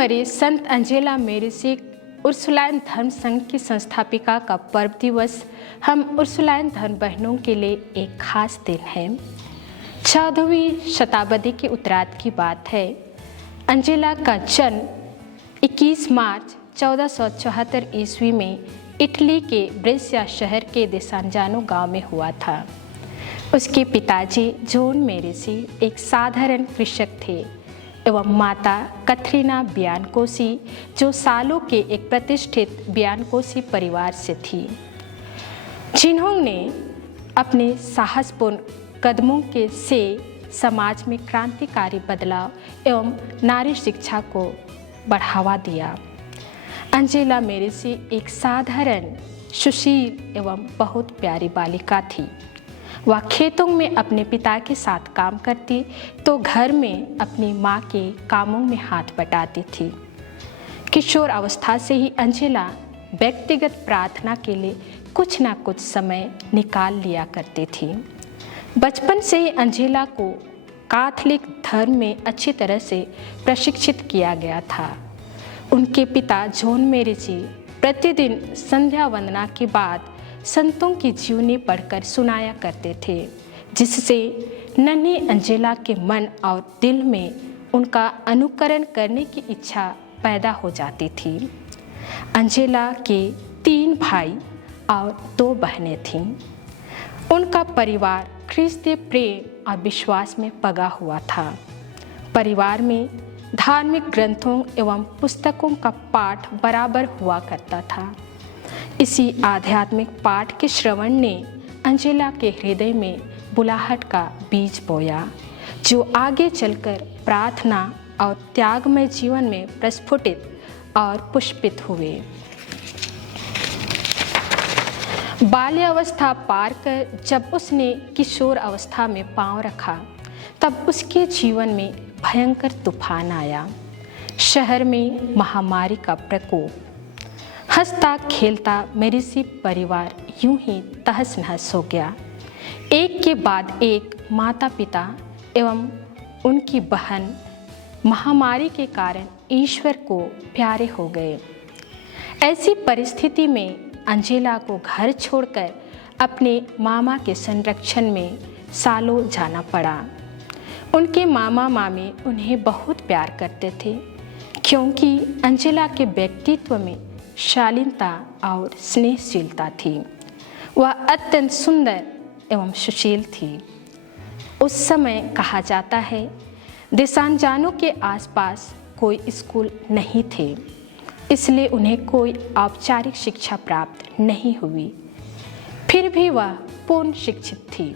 जनवरी संत Angela मेरिसी Ursuline धर्म संघ की संस्थापिका का पर्व दिवस हम उर्सुलाइन धर्म बहनों के लिए एक खास दिन है। 14वीं शताब्दी के उत्तरार्ध की बात है। अंजेला का जन्म 21 मार्च 1474 ईस्वी में इटली के ब्रेसिया शहर के देसांजानो गांव में हुआ था। उसके पिताजी जॉन मेरिसी एक साधारण कृषक थे एवं माता कैथरीना बियानकोसी जो सालों के एक प्रतिष्ठित बियानकोसी परिवार से थी, जिन्होंने अपने साहसपूर्ण कदमों के से समाज में क्रांतिकारी बदलाव एवं नारी शिक्षा को बढ़ावा दिया। अंजेला मेरिसी एक साधारण, सुशील एवं बहुत प्यारी बालिका थी। वह खेतों में अपने पिता के साथ काम करती तो घर में अपनी माँ के कामों में हाथ बटाती थी। किशोर अवस्था से ही अंजेला व्यक्तिगत प्रार्थना के लिए कुछ न कुछ समय निकाल लिया करती थी। बचपन से ही अंजेला को कैथोलिक धर्म में अच्छी तरह से प्रशिक्षित किया गया था। उनके पिता जॉन मेरिसी प्रतिदिन संध्या वंदना के बाद संतों की जीवनी पढ़कर सुनाया करते थे, जिससे नन्ही अंजेला के मन और दिल में उनका अनुकरण करने की इच्छा पैदा हो जाती थी। अंजेला के 3 भाई और 2 बहनें थीं। उनका परिवार ख्रिस्तीय प्रेम और विश्वास में पगा हुआ था। परिवार में धार्मिक ग्रंथों एवं पुस्तकों का पाठ बराबर हुआ करता था। इसी आध्यात्मिक पाठ के श्रवण ने अंजेला के हृदय में बुलाहट का बीज बोया, जो आगे चलकर प्रार्थना और त्यागमय जीवन में प्रस्फुटित और पुष्पित हुए। बाल्यावस्था पार कर जब उसने किशोर अवस्था में पांव रखा, तब उसके जीवन में भयंकर तूफान आया। शहर में महामारी का प्रकोप। हंसता खेलता मेरिसी परिवार यूं ही तहस नहस हो गया। एक के बाद एक माता पिता एवं उनकी बहन महामारी के कारण ईश्वर को प्यारे हो गए। ऐसी परिस्थिति में अंजेला को घर छोड़कर अपने मामा के संरक्षण में सालों जाना पड़ा। उनके मामा मामी उन्हें बहुत प्यार करते थे, क्योंकि अंजेला के व्यक्तित्व में शालीनता और स्नेहशीलता थी। वह अत्यंत सुंदर एवं सुशील थी। उस समय कहा जाता है, देसांजानो के आसपास कोई स्कूल नहीं थे, इसलिए उन्हें कोई औपचारिक शिक्षा प्राप्त नहीं हुई। फिर भी वह पूर्ण शिक्षित थी।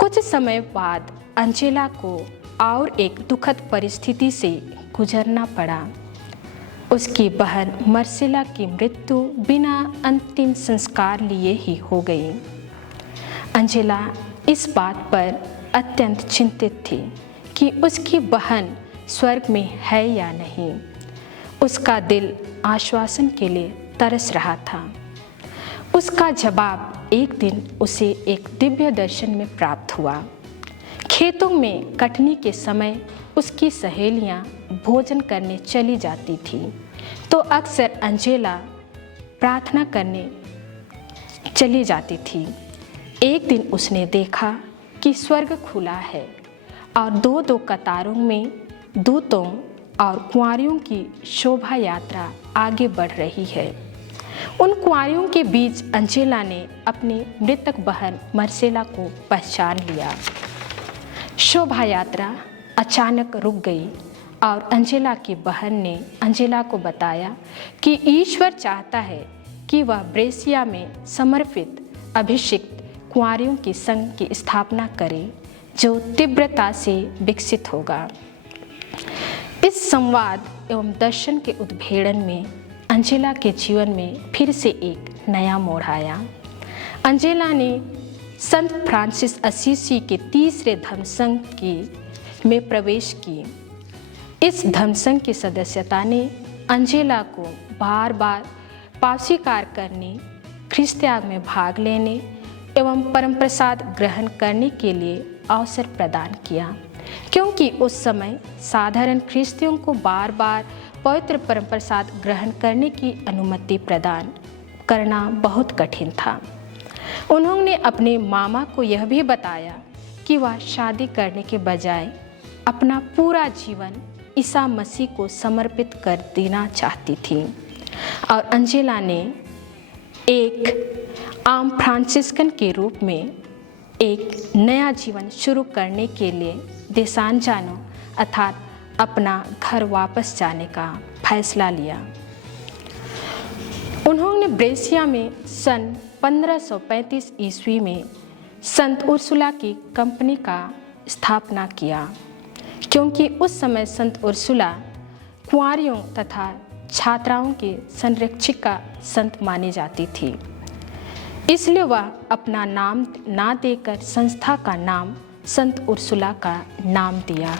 कुछ समय बाद अंजेला को और एक दुखद परिस्थिति से गुजरना पड़ा। उसकी बहन मर्सेला की मृत्यु बिना अंतिम संस्कार लिए ही हो गई। अंजेला इस बात पर अत्यंत चिंतित थी कि उसकी बहन स्वर्ग में है या नहीं। उसका दिल आश्वासन के लिए तरस रहा था। उसका जवाब एक दिन उसे एक दिव्य दर्शन में प्राप्त हुआ। खेतों में कटनी के समय उसकी सहेलियां भोजन करने चली जाती थी, तो अक्सर अंजेला प्रार्थना करने चली जाती थी। एक दिन उसने देखा कि स्वर्ग खुला है और 2-2 कतारों में दूतों और कुंवारियों की शोभा यात्रा आगे बढ़ रही है। उन कुंवारियों के बीच अंजेला ने अपनी मृतक बहन मर्सेला को पहचान लिया। शोभा यात्रा अचानक रुक गई और अंजेला की बहन ने अंजेला को बताया कि ईश्वर चाहता है कि वह ब्रेसिया में समर्पित अभिषिक्त कुंवारियों के संघ की स्थापना करे, जो तीव्रता से विकसित होगा। इस संवाद एवं दर्शन के उद्भेदन में अंजेला के जीवन में फिर से एक नया मोड़ आया। अंजेला ने संत फ्रांसिस असीसी के तीसरे धर्मसंघ में प्रवेश की। इस धर्मसंघ की सदस्यता ने अंजेला को बार बार पाप स्वीकार करने, ख्रिस्त त्याग में भाग लेने एवं परम प्रसाद ग्रहण करने के लिए अवसर प्रदान किया। क्योंकि उस समय साधारण ख्रिस्तियों को बार बार पवित्र परम प्रसाद ग्रहण करने की अनुमति प्रदान करना बहुत कठिन था। उन्होंने अपने मामा को यह भी बताया कि वह शादी करने के बजाय अपना पूरा जीवन ईसा मसीह को समर्पित कर देना चाहती थी और अंजेला ने एक आम फ्रांसिस्कन के रूप में एक नया जीवन शुरू करने के लिए देशांतरजानो अर्थात अपना घर वापस जाने का फैसला लिया। उन्होंने ब्रेसिया में सन 1535 ईस्वी में संत उर्सुला की कंपनी का स्थापना किया, क्योंकि उस समय संत उर्सुला कुंवारियों तथा छात्राओं के संरक्षिका संत मानी जाती थी। इसलिए वह अपना नाम ना देकर संस्था का नाम संत उर्सुला का नाम दिया,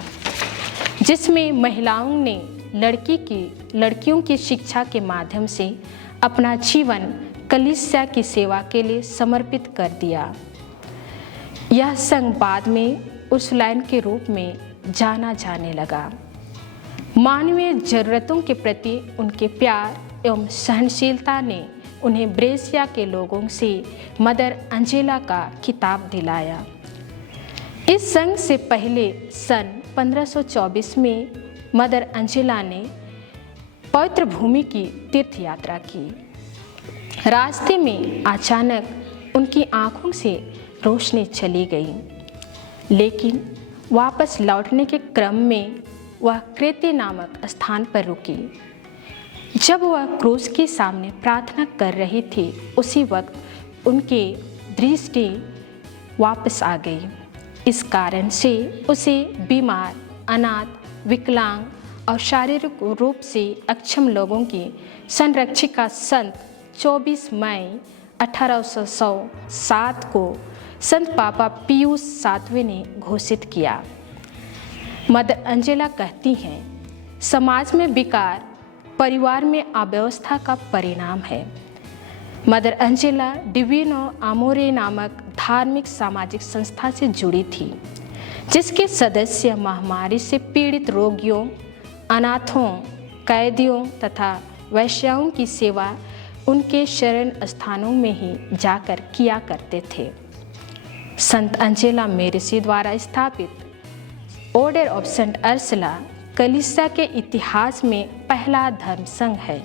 जिसमें महिलाओं ने लड़कियों की शिक्षा के माध्यम से अपना जीवन कलीसिया की सेवा के लिए समर्पित कर दिया। यह संघ बाद में उर्सुलाइन के रूप में जाना जाने लगा। मानवीय जरूरतों के प्रति उनके प्यार एवं सहनशीलता ने उन्हें ब्रेसिया के लोगों से मदर अंजेला का खिताब दिलाया। इस संघ से पहले सन 1524 में मदर अंजेला ने पवित्र भूमि की तीर्थ यात्रा की। रास्ते में अचानक उनकी आंखों से रोशनी चली गई, लेकिन वापस लौटने के क्रम में वह क्रेते नामक स्थान पर रुकी। जब वह क्रूस के सामने प्रार्थना कर रही थी, उसी वक्त उनकी दृष्टि वापस आ गई। इस कारण से उसे बीमार, अनाथ, विकलांग और शारीरिक रूप से अक्षम लोगों की संरक्षिका संत 24 मई 1807 को संत पापा पियूस सातवें ने घोषित किया। मदर अंजेला कहती हैं, समाज में विकार परिवार में अव्यवस्था का परिणाम है। मदर अंजेला डिविनो आमोरे नामक धार्मिक सामाजिक संस्था से जुड़ी थी, जिसके सदस्य महामारी से पीड़ित रोगियों, अनाथों, कैदियों तथा वैश्याओं की सेवा उनके शरण स्थानों में ही जाकर किया करते थे। संत अंजेला मेरिसी द्वारा स्थापित ऑर्डर ऑफ सेंट अर्सला कलीसिया के इतिहास में पहला धर्म संघ है,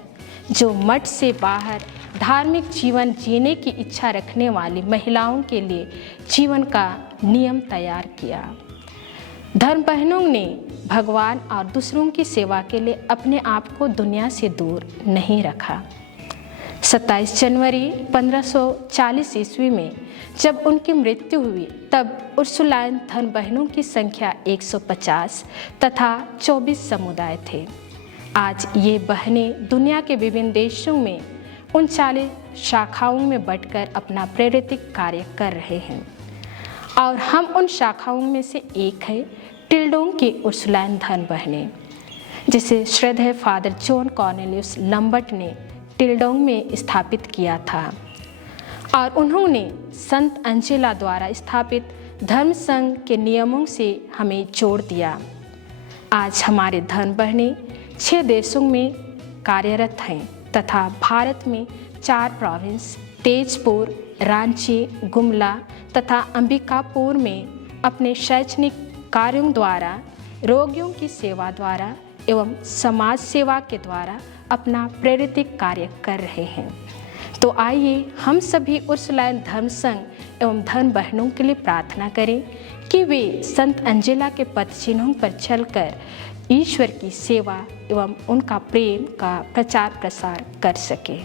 जो मठ से बाहर धार्मिक जीवन जीने की इच्छा रखने वाली महिलाओं के लिए जीवन का नियम तैयार किया। धर्म बहनों ने भगवान और दूसरों की सेवा के लिए अपने आप को दुनिया से दूर नहीं रखा। 27 जनवरी 1540 ईस्वी में जब उनकी मृत्यु हुई, तब उर्सुलाइन धर्म बहनों की संख्या 150 तथा 24 समुदाय थे। आज ये बहनें दुनिया के विभिन्न देशों में 39 शाखाओं में बंटकर अपना प्रेरितिक कार्य कर रहे हैं, और हम उन शाखाओं में से एक है टिल्डोंग की उर्सुलाइन धर्म बहनें, जिसे श्रद्धेय फादर जॉन कॉर्नेलियस लंबर्ट ने टिल्डोंग में स्थापित किया था, और उन्होंने संत अंजेला द्वारा स्थापित धर्म संघ के नियमों से हमें जोड़ दिया। आज हमारे धर्म बहनें 6 देशों में कार्यरत हैं तथा भारत में 4 प्रोविंस तेजपुर, रांची, गुमला तथा अंबिकापुर में अपने शैक्षणिक कार्यों द्वारा, रोगियों की सेवा द्वारा एवं समाज सेवा के द्वारा अपना प्रेरितिक कार्य कर रहे हैं। तो आइए हम सभी उर्सुलाइन धर्म संघ एवं धर्म बहनों के लिए प्रार्थना करें कि वे संत अंजेला के पद चिन्हों पर चलकर ईश्वर की सेवा एवं उनका प्रेम का प्रचार प्रसार कर सकें।